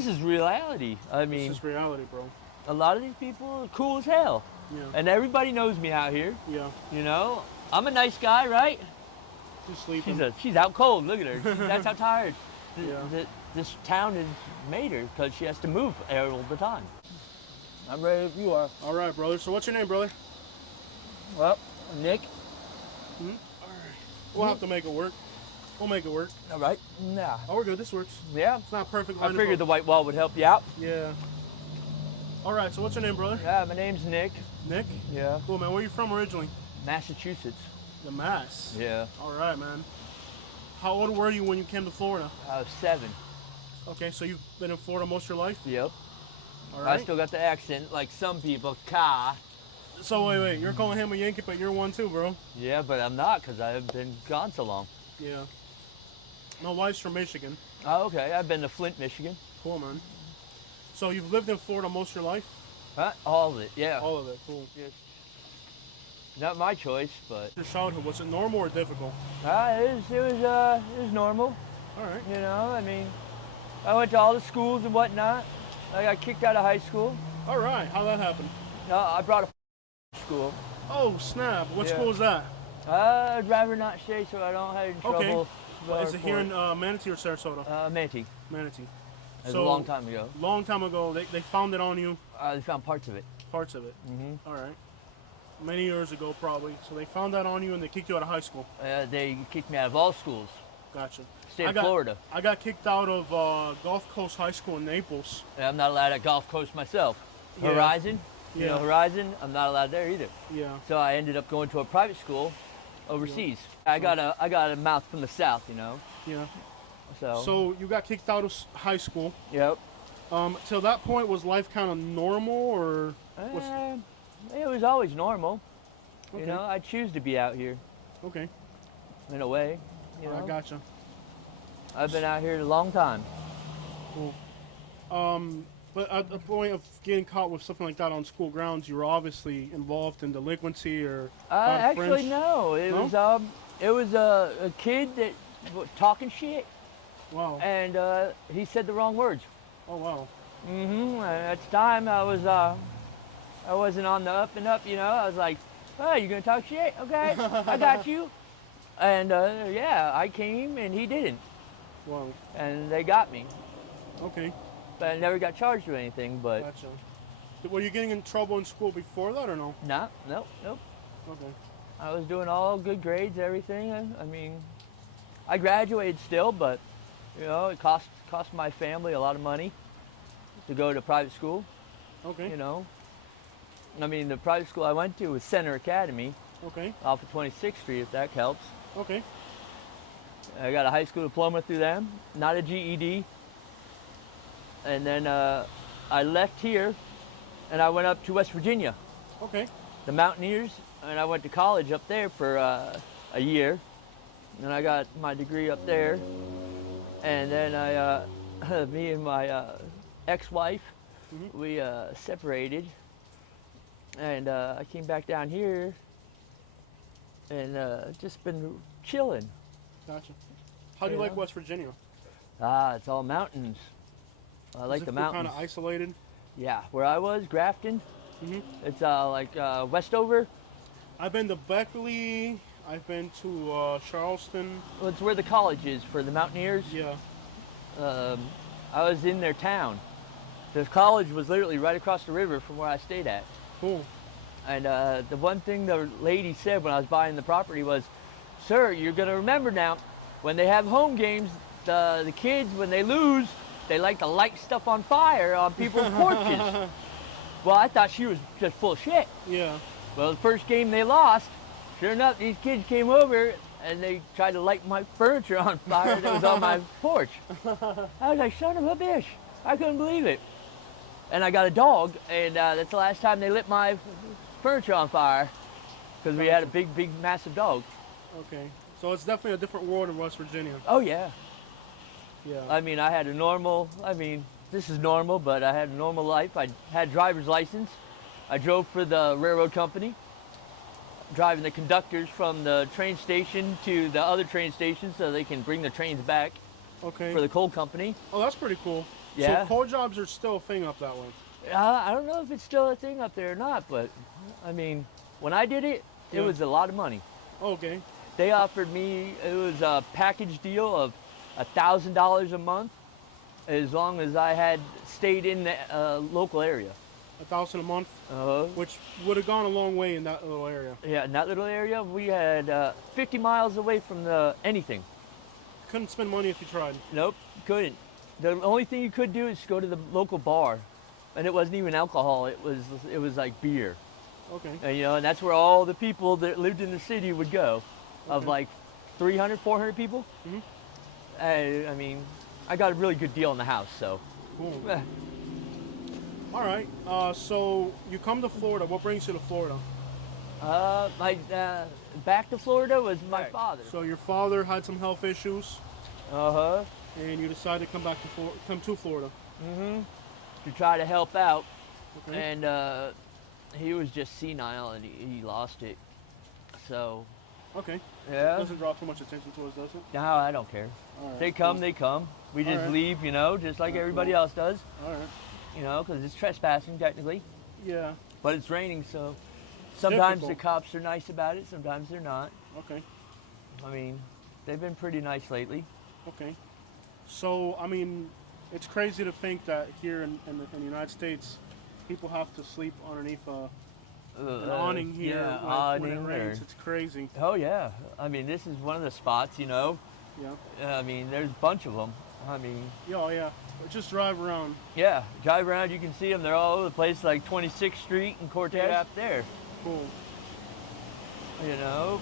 This is reality. I mean, this is reality, bro. a lot of these people are cool as hell. Yeah. And everybody knows me out here. Yeah. You know, I'm a nice guy, right? She's sleeping. She's out cold. Look at her. That's how tired Yeah. this town has made her because she has to move all the time. I'm ready if you are. All right, brother. So what's your name, brother? Well, Nick. All right. We'll have to make it work. We'll make it work. All right. Nah. Oh, we're good. This works. Yeah. It's not perfect. I figured the white wall would help you out. Yeah. All right. So what's your name, brother? Yeah, my name's Nick. Nick. Yeah. Cool, man. Where are you from originally? Massachusetts. The Mass. Yeah. All right, man. How old were you when you came to Florida? I was 7. Okay, so you've been in Florida most of your life? Yep. All right. I still got the accent like some people. Ka. So wait. You're calling him a Yankee, but you're one too, bro. Yeah, but I'm not because I've been gone so long. Yeah. My wife's from Michigan. Oh, okay. I've been to Flint, Michigan. Cool, man. So you've lived in Florida most of your life? Huh? All of it, yeah. All of it. Cool. Not my choice, but Your childhood, was it normal or difficult? it was normal. All right. You know, I mean, I went to all the schools and whatnot. I got kicked out of high school. All right. How'd that happen? I brought a school. Oh, snap. What Yeah. school was that? I'd rather not say so I don't have any Okay. trouble. Is it here in Manatee or Sarasota? Manatee. Manatee. It was a long time ago. Long time ago, they found it on you, They found parts of it. parts of it. Mm-hmm. All right. Many years ago, probably. So they found that on you and they kicked you out of high school. They kicked me out of all schools. Gotcha. State of Florida. I got kicked out of Gulf Coast High School in Naples. I'm not allowed at Gulf Coast myself. Yeah. Horizon, you Yeah. know Horizon, I'm not allowed there either. Yeah. So I ended up going to a private school overseas. I got a mouth from the south, you know. Yeah. So. So you got kicked out of high school. Yep. Till that point, was life kind of normal, or It was always normal. Okay. You know, I choose to be out here okay? in a way. You All right, know? gotcha. I've been out here a long time. Cool. But at the point of getting caught with something like that on school grounds, you were obviously involved in delinquency or bad Actually, friends. no. It was a kid that was talking shit, Wow. and he said the wrong words. Oh wow. Mm-hmm. At the time, I wasn't on the up and up. You know, I was like, "Oh, you gonna talk shit? Okay, I got you." And yeah, I came and he didn't, Wow. and they got me. Okay. But I never got charged with anything. But Gotcha. Were you getting in trouble in school before that or no? nope. Okay. I was doing all good grades, everything. I mean, I graduated still, but you know, it cost my family a lot of money to go to private school. Okay. You know, I mean, the private school I went to was Center Academy Okay. off of 26th Street, if that helps. Okay. I got a high school diploma through them, not a GED. And then I left here, and I went up to West Virginia, Okay. the Mountaineers, and I went to college up there for a year. And I got my degree up there. And then me and my ex-wife, we separated, and I came back down here, and just been chilling. Gotcha. How do you like West Virginia? It's all mountains. I like the mountains. Kind of isolated. Yeah, where I was, Grafton. Mhm. It's like Westover. I've been to Beckley. I've been to Charleston. Well, it's where the college is for the Mountaineers. Yeah. I was in their town. The college was literally right across the river from where I stayed at. Cool. And the one thing the lady said when I was buying the property was, "Sir, you're gonna remember now, when they have home games, the kids, when they lose, they like to light stuff on fire on people's porches." Well, I thought she was just full of shit. Yeah. Well, the first game they lost, sure enough, these kids came over and they tried to light my furniture on fire that was on my porch. I was like, son of a bitch. I couldn't believe it. And I got a dog, and that's the last time they lit my furniture on fire, because we had a big, massive dog. Okay. So it's definitely a different world in West Virginia. Oh, yeah. Yeah. I mean, this is normal, but I had a normal life. I had a driver's license. I drove for the railroad company, driving the conductors from the train station to the other train station so they can bring the trains back Okay. for the coal company. Oh, that's pretty cool. Yeah. So coal jobs are still a thing up that way. I don't know if it's still a thing up there or not, but I mean, when I did it, it Yeah. was a lot of money. Okay. They offered me, it was a package deal of $1,000 a month as long as I had stayed in the local area. 1,000 a month, Uh, which would have gone a long way in that little area. yeah, in that little area, we had 50 miles away from the anything. Couldn't spend money if you tried. Nope, couldn't. The only thing you could do is go to the local bar, and it wasn't even alcohol. It was like beer, Okay. and and that's where all the people that lived in the city would go, of Okay. like 300, 400 people. Mhm. I mean, I got a really good deal on the house, so. Cool. All right. So you come to Florida. What brings you to Florida? My back to Florida was my father. So your father had some health issues, Uh-huh. and you decided to come to Florida. To try to help out, Okay. and he was just senile, and he lost it. So, Okay. yeah. Doesn't draw too much attention to us, does it? No, I don't care. All right. They come, cool. they come. We just Alright. leave, just like Alright, everybody cool. else does, All right. because it's trespassing technically, Yeah. but it's raining, so sometimes the difficult. cops are nice about it, sometimes they're not. Okay. I mean, they've been pretty nice lately. Okay. So I mean, it's crazy to think that here in the United States, people have to sleep underneath an awning here yeah, when awning it rains. or- It's crazy. Oh yeah, I mean, this is one of the spots, Yeah. I mean, there's a bunch of them. I mean, Yeah. Oh, yeah. Just drive around. yeah, drive around, you can see them. They're all over the place, like 26th Street and Cortez Yeah. up there, Cool. you know.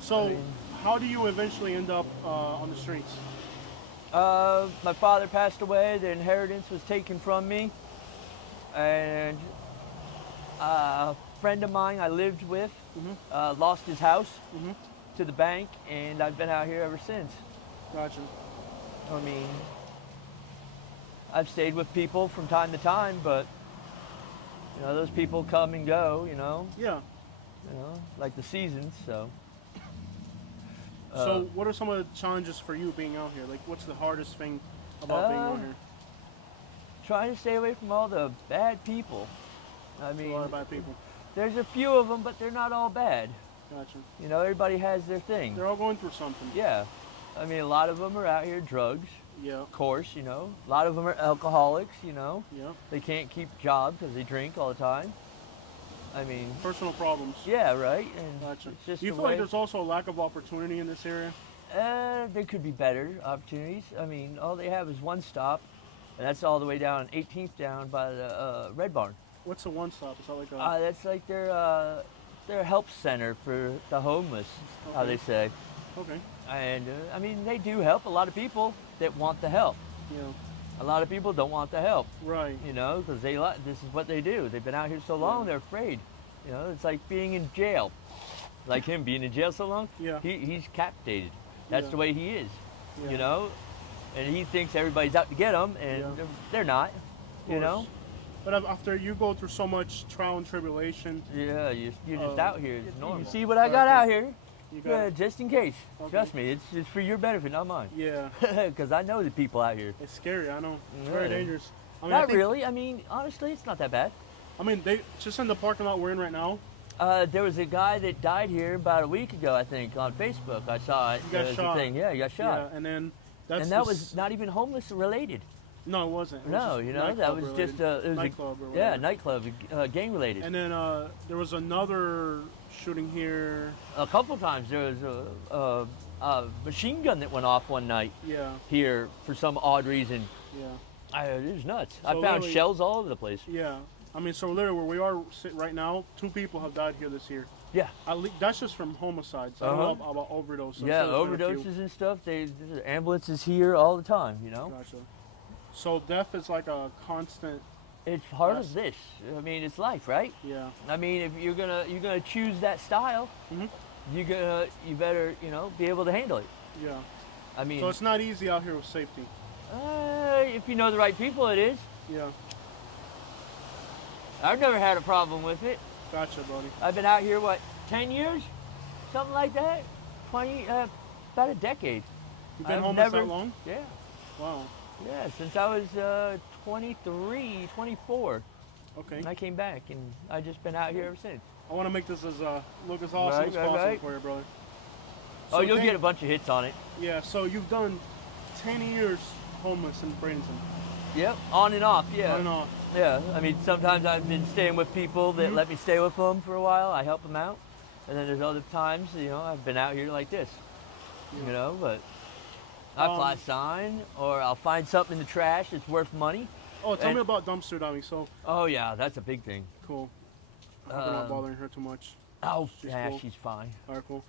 So, I mean- how do you eventually end up on the streets? My father passed away, the inheritance was taken from me, and a friend of mine I lived with lost his house Mhm. to the bank, and I've been out here ever since. Gotcha. I mean, I've stayed with people from time to time, but those people come and go, Yeah. like the seasons, so. So, what are some of the challenges for you being out here? Like, what's the hardest thing about being out here? Trying to stay away from all the bad people. I A mean, lot of bad people. there's a few of them, but they're not all bad. Gotcha. Everybody has their thing. They're all going through something. Yeah. I mean, a lot of them are out here drugs, Yeah. of course, A lot of them are alcoholics, Yeah. They can't keep jobs because they drink all the time. I mean, Personal problems. yeah, right? And Gotcha. it's just Do you the feel like way- there's also a lack of opportunity in this area? There could be better opportunities. I mean, all they have is one stop, and that's all the way down 18th down by the Red Barn. What's the one stop? Is that like a... That's like their help center for the homeless, how they say. okay. And I mean, they do help a lot of people that want the help. Yeah. A lot of people don't want the help, Right. because this is what they do. They've been out here so long, Yeah. they're afraid. It's like being in jail. Like him being in jail so long, Yeah. he's captivated. That's Yeah. the way he is, Yeah. and he thinks everybody's out to get him, and Yeah. they're not, course. But after you go through so much trial and tribulation, Yeah, you're just out here. It's normal. You normal. see what I got out here? you got... Yeah, just in case. Okay. Trust me, it's for your benefit, not mine. Yeah. Because I know the people out here. It's scary, I know. It's Yeah. very dangerous. I mean, I Not think- really. I mean, honestly, it's not that bad. I mean, they just in the parking lot we're in right now. There was a guy that died here about a week ago, I think, on Facebook. I saw it. He got There was a shot. thing. Yeah, he got shot. Yeah, and then that's And that the was not even homeless related. No, it wasn't. It was No, just that nightclub was related. just it was nightclub or yeah, whatever. nightclub, gang related. And then there was another shooting here. A couple times there was a machine gun that went off one night Yeah, here for some odd reason. yeah, It was nuts. So I found literally- shells all over the place. yeah. I mean, so literally where we are sitting right now, 2 people have died here this year. Yeah. That's just from homicides. I don't know about overdoses. Yeah, overdoses and stuff. There's ambulances here all the time. Gotcha. So death is like a constant. It's part Yes. of this. I mean, it's life, right? Yeah. I mean, if you're gonna choose that style, Mhm. you better be able to handle it. Yeah. I mean, So it's not easy out here with safety. if you know the right people, it is. Yeah. I've never had a problem with it. Gotcha, buddy. I've been out here 10 years, something like that. 20, about a decade. You've been I've homeless never- that long? Yeah. Wow. Yeah, since I was 23, 24. Okay. And I came back, and I've just been out here ever since. I want to make this as look as awesome Right, as right, possible right. for you, brother. Oh, you'll Dan- get a bunch of hits on it. Yeah. So you've done 10 years homeless in Bradenton. Yep, on and off, yeah. On and off. Yeah, I mean, sometimes I've been staying with people that let me stay with them for a while. I help them out. And then there's other times, I've been out here like this, but I fly sign, or I'll find something in the trash that's worth money. Oh, tell me about dumpster diving. So Oh, yeah, that's a big thing. cool. I hope I'm not bothering her too much. Oh, She's yeah, cool. she's fine. All right, cool.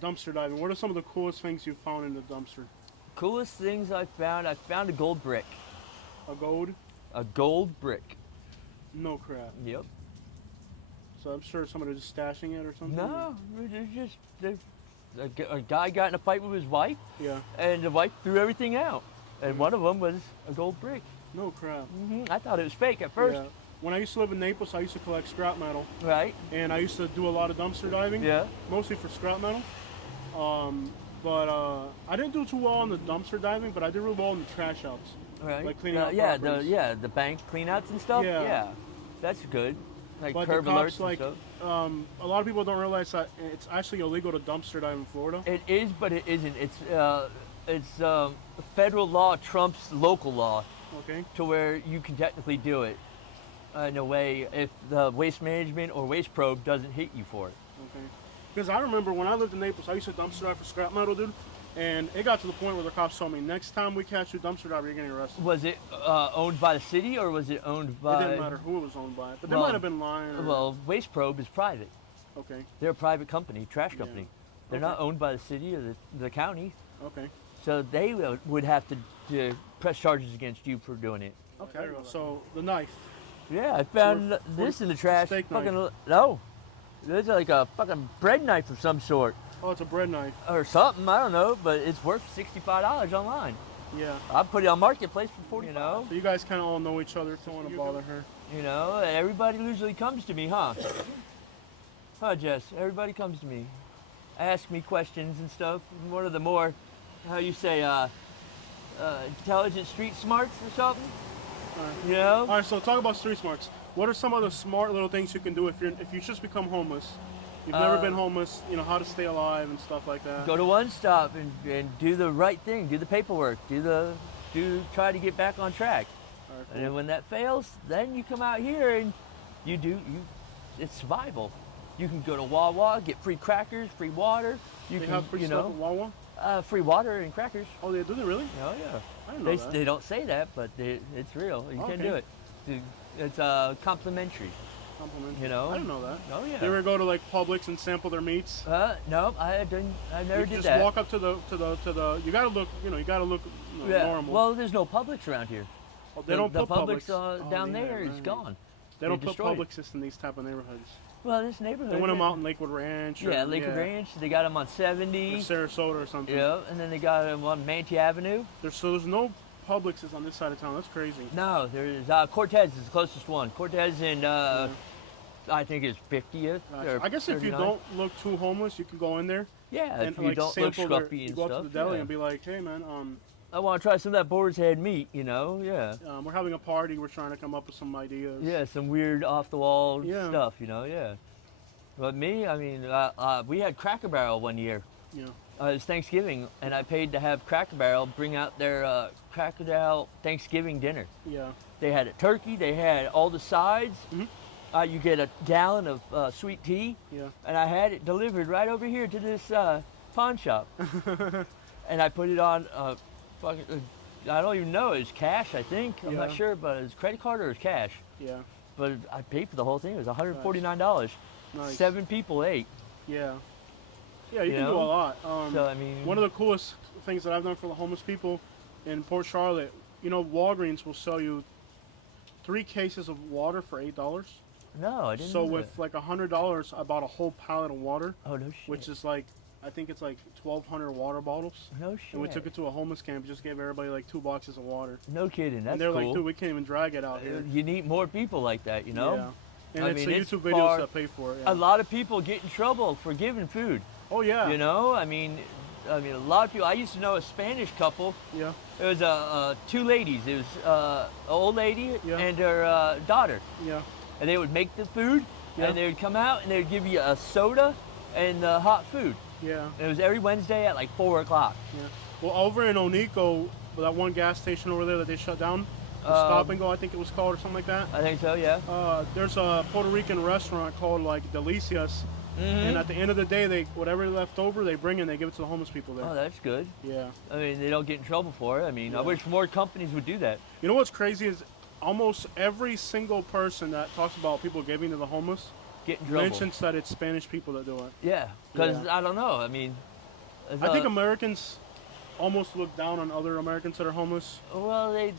Dumpster diving. What are some of the coolest things you've found in the dumpster? Coolest things I found a gold brick. A gold? A gold brick. No crap. Yep. So I'm sure somebody was just stashing it or something. No, a guy got in a fight with his wife, Yeah. and the wife threw everything out. And one of them was a gold brick. No crap. I thought it was fake at first. Yeah. When I used to live in Naples, I used to collect scrap metal, Right? and I used to do a lot of dumpster diving. Yeah. Mostly for scrap metal. But I didn't do too well on the dumpster diving, but I did really well in the trash outs. Right. Like cleaning out yeah, properties. the bank cleanouts and stuff. Yeah. That's good. Like But curb the alerts cops, like, and stuff. a lot of people don't realize that it's actually illegal to dumpster dive in Florida. It is, but it isn't. It's federal law trumps local law, Okay. to where you can technically do it in a way if the waste management or waste probe doesn't hit you for it. Okay. Because I remember when I lived in Naples, I used to dumpster dive for scrap metal, dude. And it got to the point where the cops told me, next time we catch you dumpster diver, you're getting arrested. Was it owned by the city, or was it owned by? It didn't matter who it was owned by, but they Well, might have been lying. Or, Well, Waste Probe is private. okay. They're a private company, trash company. They're not Okay. owned by the city or the county, Okay. so they would have to press charges against you for doing it. Okay. So the knife. Yeah, I found worth this in the trash. steak Fucking no, there's like a fucking bread knife of some sort Oh, it's a bread knife. or something. I don't know, but it's worth $65 online. Yeah. I put it on Marketplace for 40. So you guys kind of all know each other. Don't want to bother her. Everybody usually comes to me, huh? Huh, Jess? Everybody comes to me, ask me questions and stuff. One of the more, how you say, intelligent street smarts or something. All right. So talk about street smarts. What are some of the smart little things you can do if you just become homeless? You've never been homeless. You know how to stay alive and stuff like that. Go to One Stop and do the right thing. Do the paperwork. Try to get back on track. All right, And then when that fails, then you come out here and it's survival. You can go to Wawa, get free crackers, free water. You They can, have free stuff at Wawa? free water and crackers. Oh, they do they really? Oh yeah. I didn't know that. They don't say that, but it's real. You can Okay. do it. It's complimentary. Compliment. You know? I didn't know that. Oh yeah. You ever go to like Publix and sample their meats? No, I didn't. I never You did just that. walk up to the. You gotta look. You gotta look Yeah. normal. Well, there's no Publix around here. Oh, they don't the put Publix Publix. Oh, down yeah, there is right. gone. They don't put destroyed it. Publix in these type of neighborhoods. Well, this neighborhood. They want them out in Lakewood Ranch. Or, Yeah, Lakewood Ranch. They got them on Or 70. Sarasota or something. Yeah, and then they got them on Manti Avenue. There's no Publixes on this side of town. That's crazy. No, there's Cortez is the closest one. Cortez and I think it's 50th. Gotcha. Or I guess if you 39th. don't look too homeless, you can go in there Yeah, and if you like don't look sample their. scruffy You and go stuff. up to the deli yeah. and be like, "Hey man, I want to try some of that boar's head meat. Yeah. we're having a party. We're trying to come up with some ideas." Yeah, some weird off the wall Yeah. stuff. Yeah. But me, I mean, we had Cracker Barrel one year. Yeah. It was Thanksgiving, and I paid to have Cracker Barrel bring out their Cracker Barrel Thanksgiving dinner. Yeah. They had a turkey, they had all the sides. Mhm. You get a gallon of sweet tea, Yeah. and I had it delivered right over here to this pawn shop. And I put it on, I don't even know, it was cash, I think. I'm not Yeah. sure, but it was credit card or it was cash. Yeah. But I paid for the whole thing. It was $149. Nice. 7 people ate. Yeah. Yeah, you You can do know? a lot. So, I mean, One of the coolest things that I've done for the homeless people in Port Charlotte, Walgreens will sell you 3 cases of water for $8. no, I didn't So know with that. like $100, I bought a whole pallet of water, Oh, no shit. which is like, I think it's like 1,200 water bottles. No shit. And we took it to a homeless camp, just gave everybody like 2 boxes of water. No kidding. That's and they're cool. like, dude, we can't even drag it out here. You need more people like that, Yeah. And I it's mean, the it's YouTube videos far- that pay for it. Yeah. A lot of people get in trouble for giving food. Oh yeah. I mean, I mean, a lot of people. I used to know a Spanish couple. Yeah. It was two ladies. It was an old lady Yeah. and her daughter. Yeah. And they would make the food, Yeah. and they would come out and they would give you a soda and hot food. Yeah. And it was every Wednesday at like 4 o'clock. Yeah. Well, over in Onico, that one gas station over there that they shut down, the Stop and Go, I think it was called, or something like that. I think so, yeah. There's a Puerto Rican restaurant called like Delicias, and at the end of the day, they whatever left over, they bring and they give it to the homeless people there. Oh, that's good. Yeah. I mean, they don't get in trouble for it. I mean, I Yeah. wish more companies would do that. You know what's crazy is almost every single person that talks about people giving to the homeless Get in trouble. mentions that it's Spanish people that do it. Yeah, because Yeah. I don't know. I mean, I think Americans almost look down on other Americans that are homeless. well, they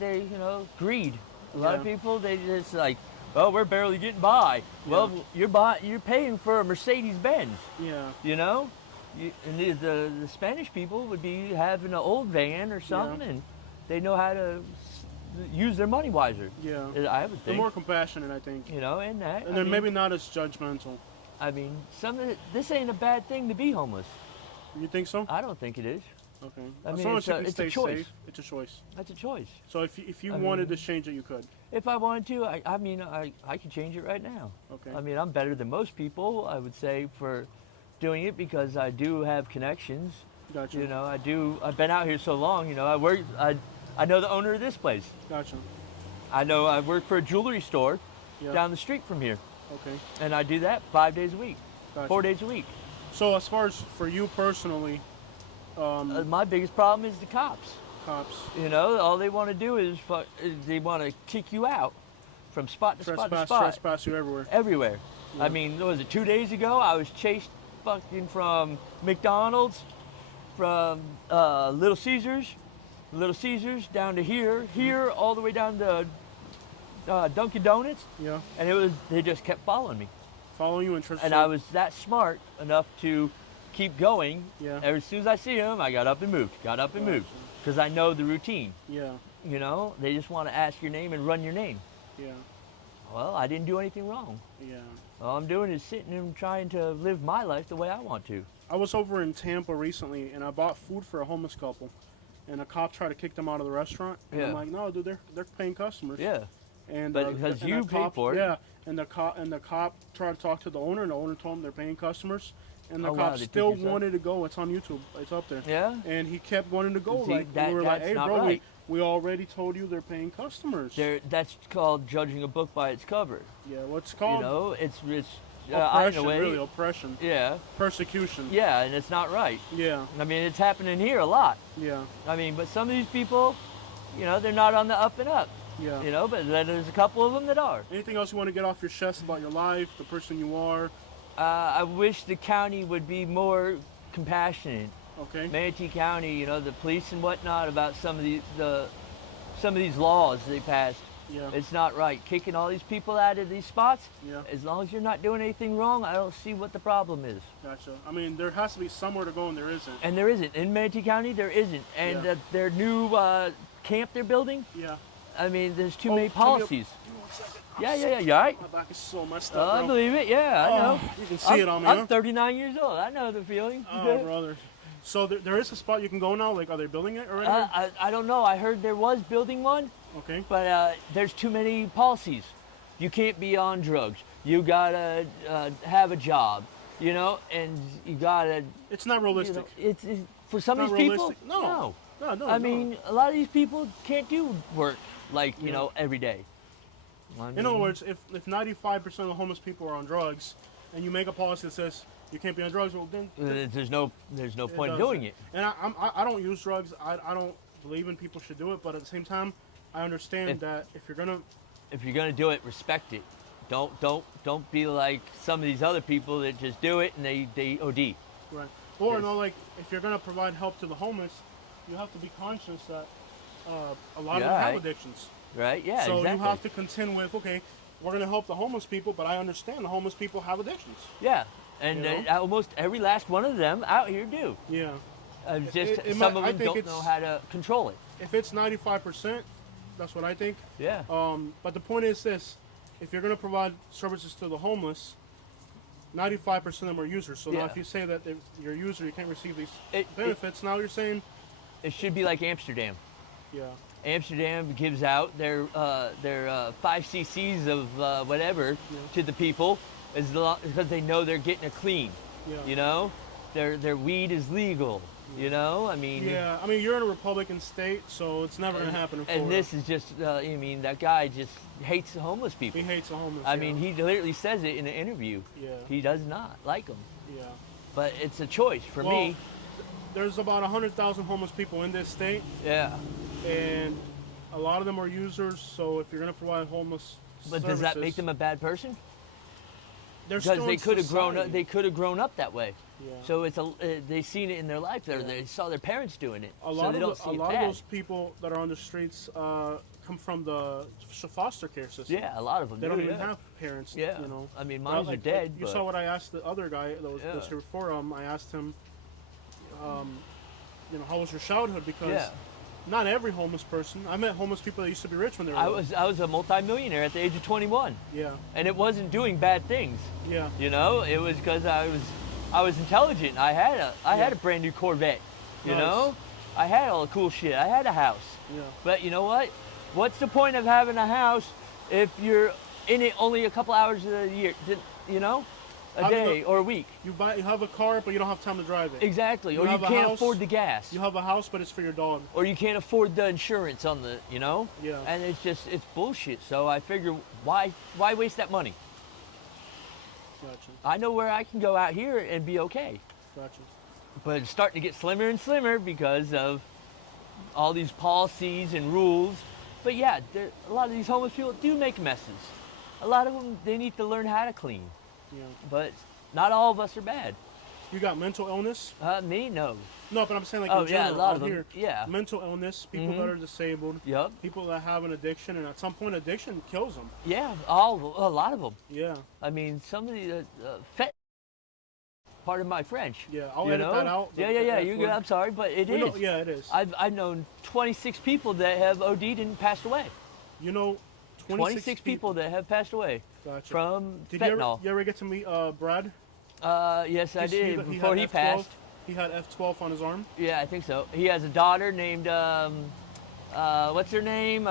greed. A lot of Yeah. people, they just like, well, we're barely getting by. Well, you're paying for a Mercedes Benz. Yeah. You know, and the Spanish people would be having an old van or something, and they know how to use their money wiser. Yeah. I would They're think. more compassionate, I think. You know, and that. And they're maybe not as judgmental. I mean, this ain't a bad thing to be homeless. You think so? I don't think it is. Okay. I As mean, long it's as you a- can it's a stay choice. safe, it's a choice. That's a choice. So if you I wanted mean- to change it, you could. If I wanted to, I could change it right now. Okay. I mean, I'm better than most people, I would say, for doing it because I do have connections. Gotcha. You know, I've been out here so long. You know, I know the owner of this place. Gotcha. I work for a jewelry store Yeah. down the street from here, Okay. and I do that 5 days a week, Gotcha. 4 days a week. So as far as for you personally, My biggest problem is the cops. cops You know, all they want to do is they want to kick you out from spot to spot to spot. trespass you everywhere. Everywhere. Yeah. I mean, what was it, 2 days ago? I was chased fucking from McDonald's, from Little Caesars down to here, all the way down to Dunkin' Donuts, Yeah. and they just kept following me. Following you and trespass. And I was that smart enough to keep going. Yeah. As soon as I see them, I got up and moved, Gotcha. because I know the routine. Yeah. You know, they just want to ask your name and run your name. Yeah. Well, I didn't do anything wrong. Yeah. All I'm doing is sitting and trying to live my life the way I want to. I was over in Tampa recently, and I bought food for a homeless couple, and a cop tried to kick them out of the restaurant. And I'm Yeah. like, no, dude, they're paying customers. Yeah. And But because and you the paid cop, for it. Yeah. And the cop tried to talk to the owner, and the owner told him they're paying customers. And the Oh, wow, cop they took still your side. wanted to go. It's on YouTube. It's up there. Yeah? And he kept wanting to go. See, Like we were like, that's hey, not bro, right. we already told you they're paying customers. That's called judging a book by its cover. Yeah, what's called You know, it's in oppression, a way. really oppression, Yeah. persecution. Yeah, and it's not right. Yeah, I mean, it's happening here a lot. yeah, I mean, but some of these people, you know, they're not on the up and up. yeah. You know, but then there's a couple of them that are. Anything else you want to get off your chest about your life, the person you are? I wish the county would be more compassionate. Okay. Manatee County, you know, the police and whatnot about some of these laws they passed. Yeah. It's not right. Kicking all these people out of these spots. Yeah. As long as you're not doing anything wrong, I don't see what the problem is. Gotcha. I mean, there has to be somewhere to go, and there isn't. And there isn't in Manatee County. There isn't. And Yeah. their new camp they're building. Yeah. I mean, there's too Oh, many give me a- policies. Yeah. You all right? My back is so messed Oh, up, I bro. believe it. Yeah, I know. You can see it on me, I'm huh? 39 years old. I know the feeling. Oh, brother. So there is a spot you can go now. Like, are they building it already? I don't know. I heard there was building one. Okay. But there's too many policies. You can't be on drugs. You gotta have a job, you know, and you gotta. It's not You realistic. know, it's for some of Not these people. realistic. No. No. I mean, a lot of these people can't do work like you Yeah. know every day. I In other mean, words, if 95% of the homeless people are on drugs, and you make a policy that says you can't be on drugs, well then there's no point in doesn't. doing it. And I don't use drugs. I don't believe in people should do it, but at the same time, I understand that if you're gonna do it, respect it. Don't be like some of these other people that just do it and they OD. right, or Yes. no, like if you're gonna provide help to the homeless, you have to be conscious that a lot of them Yeah, have right. addictions. Right? Yeah, So exactly. you have to contend with, okay, we're gonna help the homeless people, but I understand the homeless people have addictions. Yeah, and You know? almost every last one of them out here do. Yeah. Just it some might- of I them think don't it's- know how to control it. If it's 95%, that's what I think. Yeah. But the point is this: if you're going to provide services to the homeless, 95% of them are users. So now Yeah. if you say that you're a user, you can't receive these It- benefits. Now you're saying, It should be like Amsterdam. yeah, Amsterdam gives out their 5 cc's of whatever to the people because they know they're getting it clean. yeah. You know, their weed is legal. You know, I mean. Yeah, I mean, you're in a Republican state, so it's never going to happen in Florida. And this is just, I mean, that guy just hates the homeless people. He hates the homeless. I yeah. mean, he literally says it in an interview. Yeah. He does not like them. Yeah. But it's a choice for Well, me. There's about 100,000 homeless people in this state, Yeah. and a lot of them are users. So if you're going to provide homeless But services, does that make them a bad person? they're Because still they in could have grown up. society. They could have grown up that way. Yeah. So it's they've seen it in their life. They saw their parents doing it. A so lot they of don't the- see a it lot bad. of those people that are on the streets come from the foster care system. Yeah, a lot of them. They don't do, even yeah. have parents. Yeah. You know. I mean, But mine are dead. You but saw what I asked the other guy that was Yeah. here before. I asked him, how was your childhood? Because Yeah. not every homeless person. I met homeless people that used to be rich when they were I little. was a multimillionaire at the age of 21, Yeah. and it wasn't doing bad things. Yeah. You know, it was because I was intelligent. I had a brand new Corvette. You Nice. know, I had all the cool shit. I had a house. Yeah. But you know what? What's the point of having a house if you're in it only a couple hours a year? You know, a Having day or a week. You have a car, but you don't have time to drive it. Exactly. You Or you have a can't house, afford the gas. You have a house, but it's for your dog. Or you can't afford the insurance on the, you know? Yeah. And it's bullshit. So I figure, why waste that money? Gotcha. I know where I can go out here and be okay. Gotcha. But it's starting to get slimmer and slimmer because of all these policies and rules. But yeah, a lot of these homeless people do make messes. A lot of them, they need to learn how to clean. Yeah. But not all of us are bad. You got mental illness? Me, no. No, but I'm saying like Oh, in yeah, general. a lot out of them, here, yeah. Mental illness, people that are disabled, Yup. people that have an addiction, and at some point addiction kills them. Yeah, a lot of them. Yeah. I mean, some of the part of my French. Yeah, I'll you edit know? that out. Yeah, you good. I'm sorry, but it is. Yeah, it is. I've known 26 people that have OD'd and passed away. You know, 26 people that have passed away Gotcha. from Did fentanyl. you ever get to meet Brad? Yes, I did. He Before had he F12. passed. He had F12 on his arm. Yeah, I think so. He has a daughter named what's her name?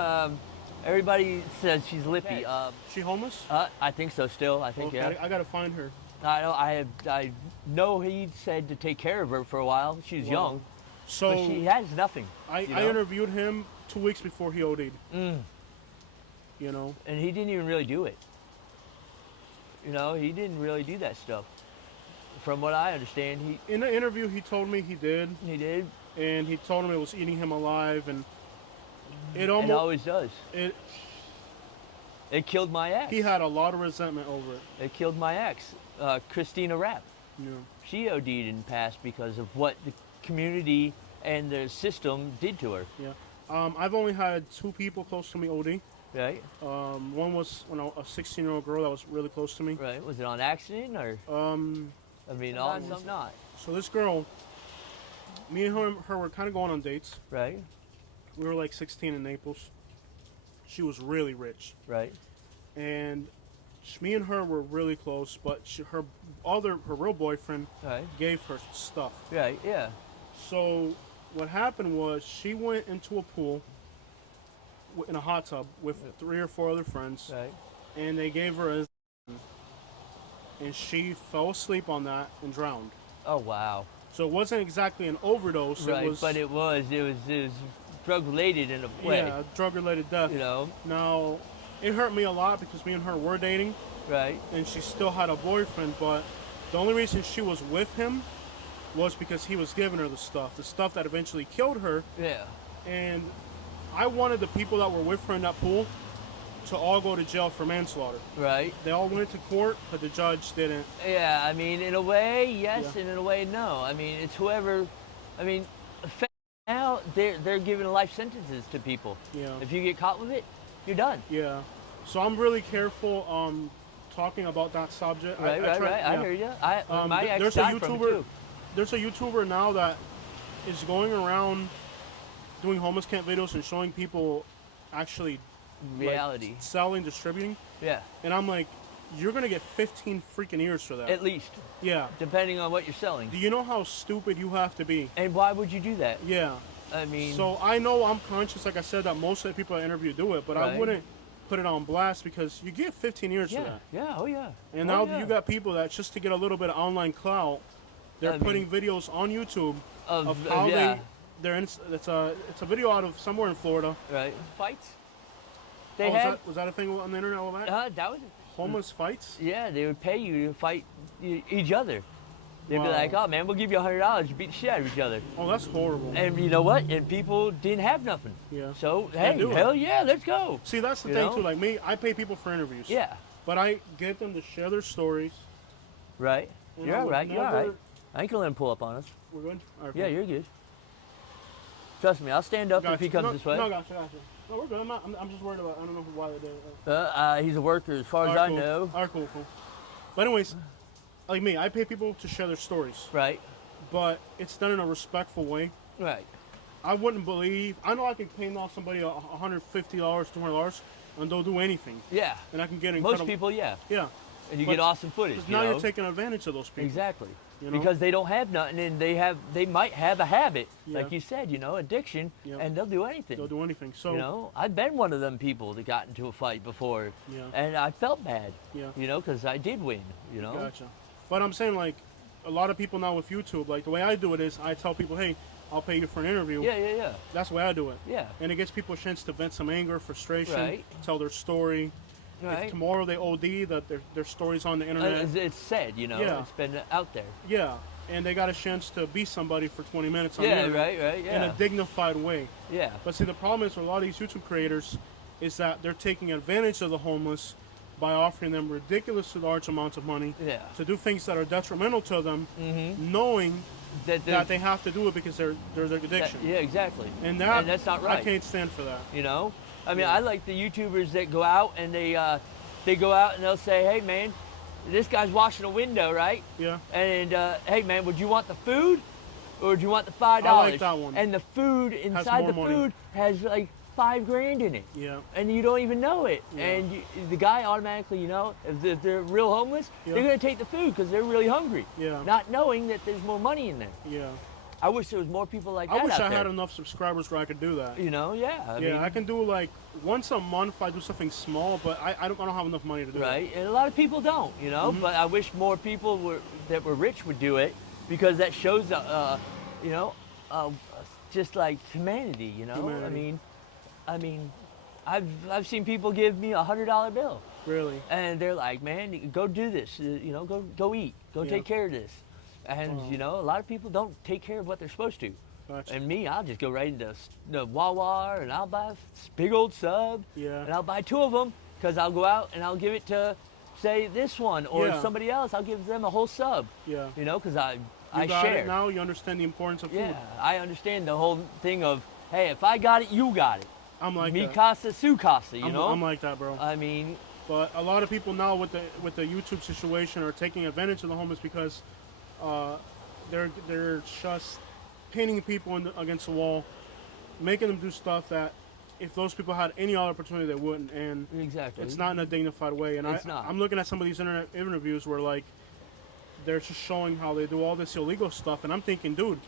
Everybody says she's Lippy. She homeless? I think so. Still, I think Okay, yeah. I gotta find her. I know he said to take care of her for a while. She was Wow. young, So but she has nothing. I you know? interviewed him 2 weeks before he OD'd. You know, And he didn't even really do it. You know, he didn't really do that stuff. From what I understand, in the interview he told me he did, he did. and he told him it was eating him alive, and it It almost always does. It killed my ex. he had a lot of resentment over it. It killed my ex, Christina Rapp. Yeah. She OD'd and passed because of what the community and the system did to her. Yeah. I've only had 2 people close to me OD. Right? One was a 16-year-old girl that was really close to me. Right. Was it on accident or? I mean, on some not. So this girl, me and her were kind of going on dates. Right. We were like 16 in Naples. She was really rich, Right. and me and her were really close. But her real boyfriend Right. gave her stuff. Right. Yeah. So what happened was she went into a pool in a hot tub with 3 or 4 other friends, Right. and they gave her and she fell asleep on that and drowned. Oh wow. So it wasn't exactly an overdose. Right. It was, But it was drug related in a way. yeah, drug-related death. You know. Now, it hurt me a lot because me and her were dating, Right. and she still had a boyfriend. But the only reason she was with him was because he was giving her the stuff that eventually killed her. Yeah. And I wanted the people that were with her in that pool to all go to jail for manslaughter. Right. They all went to court, but the judge didn't. Yeah, I mean, in a way, yes, Yeah. and in a way, no. I mean, it's whoever. I mean, now they're giving life sentences to people. Yeah. If you get caught with it, you're done. Yeah. So I'm really careful talking about that subject. Right, right. I yeah. hear you. My ex There's a died from it YouTuber. too. There's a YouTuber now that is going around doing homeless camp videos and showing people actually Reality. selling, distributing. Yeah. And I'm like, you're gonna get 15 freaking years for that. At least, Yeah. depending on what you're selling. Do you know how stupid you have to be? And why would you do that? Yeah. I mean, So I know I'm conscious, like I said, that most of the people I interview do it, but I Right. wouldn't put it on blast because you get 15 years for yeah, that. yeah, oh yeah. And Oh, now yeah. you got people that just to get a little bit of online clout, they're I putting videos on YouTube of how yeah, it's a video out of somewhere in Florida. right. Fights. They Oh, have. was that a thing on the internet all that? That was. Homeless fights? Yeah, they would pay you to fight each other. They'd be Wow. like, "Oh man, we'll give you $100 to beat the shit out of each other." Oh, that's horrible. And you know what? And people didn't have nothing. Yeah. So Can't hey, do it. hell yeah, let's go. See, that's the You thing know? too. Like me, I pay people for interviews. Yeah. But I get them to share their stories. Right. And You're I all would right. You're all right. never- I ain't gonna let him pull up on us. We're good? All right, Yeah, cool. you're good. Trust me, I'll stand up if Gotcha. he comes no, this way. No, gotcha. No, we're good. I'm just worried about. I don't know why they did it. He's a worker, as far as Alright, I cool. know. All right, cool. But anyways, like me, I pay people to share their stories, Right. but it's done in a respectful way. Right. I wouldn't believe. I know I can pay off somebody $150, $200, and they'll do anything, Yeah. and I can get Most incredible. people, yeah. Yeah. And you But- get awesome footage. Because You now know? you're taking advantage of those people. Exactly. You know? Because they don't have nothing, and they might have a habit, Yeah. like you said, addiction, Yeah. and they'll do anything. They'll do anything. So I've been one of them people that got into a fight before, Yeah. and I felt bad, Yeah. because I did win, Gotcha. But I'm saying, like, a lot of people now with YouTube, like, the way I do it is I tell people, hey, I'll pay you for an interview. Yeah. That's the way I do it. Yeah. And it gives people a chance to vent some anger, frustration, Right. tell their story. Right. If tomorrow they OD, that their story's on the internet. It's said, Yeah. it's been out there. Yeah. And they got a chance to be somebody for 20 minutes on Yeah, the internet right, in yeah. a dignified way. Yeah. But see, the problem is with a lot of these YouTube creators is that they're taking advantage of the homeless by offering them ridiculously large amounts of money Yeah. to do things that are detrimental to them, Mm-hmm. knowing That that they have to do it because there's addiction. yeah, exactly. And that's not right. I can't stand for that. I mean, Yeah. I like the YouTubers that go out and they go out and they'll say, "Hey, man, this guy's washing a window, right? Yeah. And hey, man, would you want the food, or do you want the $5? I like that one. And the food inside more the money. food has like $5,000 in it, Yeah. and you don't even know it. Yeah. And the guy automatically, if they're real homeless, Yeah. they're gonna take the food because they're really hungry, Yeah. not knowing that there's more money in there. Yeah. I wish there was more people like I that wish out I there. had enough subscribers where I could do that. Yeah. I mean, I can do like once a month. I do something small, but I don't have enough money to do right? And a lot of people don't, Mm-hmm. But I wish more people that were rich would do it, because that shows, just like humanity, Humanity. I mean, I've seen people give me $100 bill, it. Really. and they're like, "Man, go do this, go eat, go Yeah. take care of this," and Wow. a lot of people don't take care of what they're supposed to. Gotcha. And me, I'll just go right into the Wawa and I'll buy a big old sub. Yeah. And I'll buy 2 of them, because I'll go out and I'll give it to, say, this one or Yeah. somebody else. I'll give them a whole sub, Yeah. because I You got share. it now. You understand the importance of food. Yeah, I understand the whole thing of, hey, if I got it, you got it. I'm like Mi that. casa, su casa, I'm like that, bro. I mean, But a lot of people now with the YouTube situation are taking advantage of the homeless because they're just pinning people against the wall, making them do stuff that if those people had any other opportunity they wouldn't, and exactly. it's not in a dignified way. And It's not. I'm looking at some of these internet interviews where like they're just showing how they do all this illegal stuff, and I'm thinking, dude,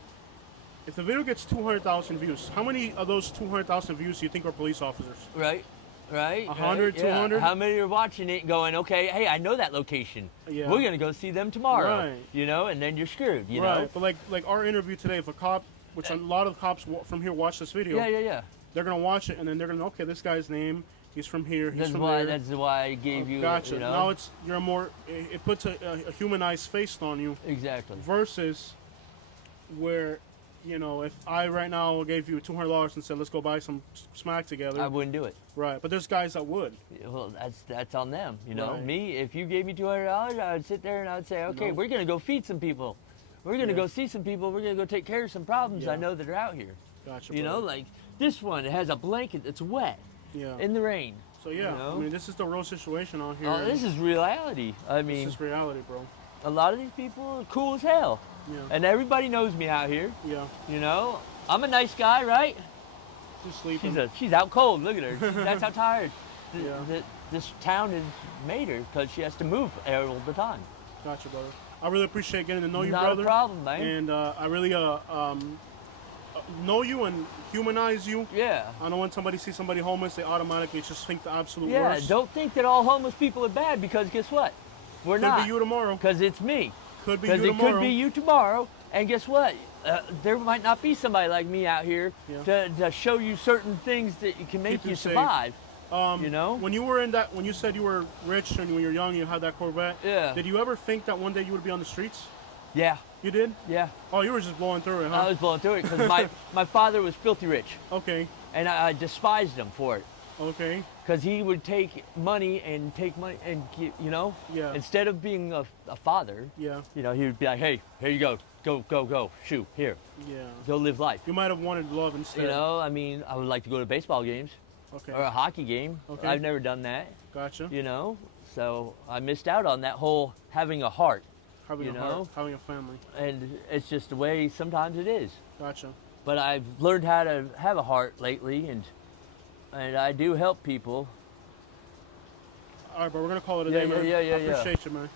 if the video gets 200,000 views, how many of those 200,000 views do you think are police officers? Right. 100, yeah. 200? How many are watching it going, okay, hey, I know that location. Yeah. We're going to go see them tomorrow. Right. And then you're screwed, you Right. know? But like our interview today, if a cop, which a lot of cops from here watch this video, Yeah. they're gonna watch it and then they're gonna okay, this guy's name, he's from here, he's That's from why. there. That's why I gave you. Gotcha. You know? Now it puts a humanized face on you Exactly. versus where, if I right now gave you $200 and said let's go buy some smack together, I wouldn't do it. right? But there's guys that would. Well, that's on them. Right. Me, if you gave me $200, I would sit there and I would say, okay, No. we're gonna go feed some people. We're gonna Yeah. go see some people. We're gonna go take care of some problems I Yeah. know that are out here. Gotcha. You know, brother. like this one, it has a blanket that's wet yeah. in the rain. So yeah, you know? I mean this is the real situation out here. Oh, this is reality. I mean, this is reality, bro. a lot of these people are cool as hell, Yeah. and everybody knows me out here. Yeah. You know, I'm a nice guy, right? Just sleeping. She's out cold. Look at her. That's how tired. this town has made her because she has to move all the time. Gotcha, brother. I really appreciate getting to know you, Not brother. a problem, man. And I really know you and humanize you. Yeah. I know when somebody sees somebody homeless, they automatically just think the absolute Yeah, worst. don't think that all homeless people are bad, because guess what? We're Could not. be you tomorrow. Because it's me. Could be you Because it tomorrow. could be you tomorrow. And guess what? There might not be somebody like me out here to show you certain things that can make Keep you safe. survive. You know, when you were in that, when you said you were rich and when you were young, you had that Corvette. Yeah. Did you ever think that one day you would be on the streets? Yeah. You did? Yeah. Oh, you were just blowing through it, huh? I was blowing through it because my father was filthy rich, Okay. and I despised him for it. Okay. Because he would take money and Yeah. instead of being a father, Yeah. he would be like, hey, here you go, shoot, here, Yeah. go live life. You might have wanted love instead. I mean, I would like to go to baseball games Okay. or a hockey game. Okay. I've never done that, Gotcha. so I missed out on that whole having a heart, Having a heart, having a family. and it's just the way sometimes it is. Gotcha. But I've learned how to have a heart lately, and I do help people. All right, bro. We're gonna call it a Yeah, day, man. yeah, I appreciate you, man.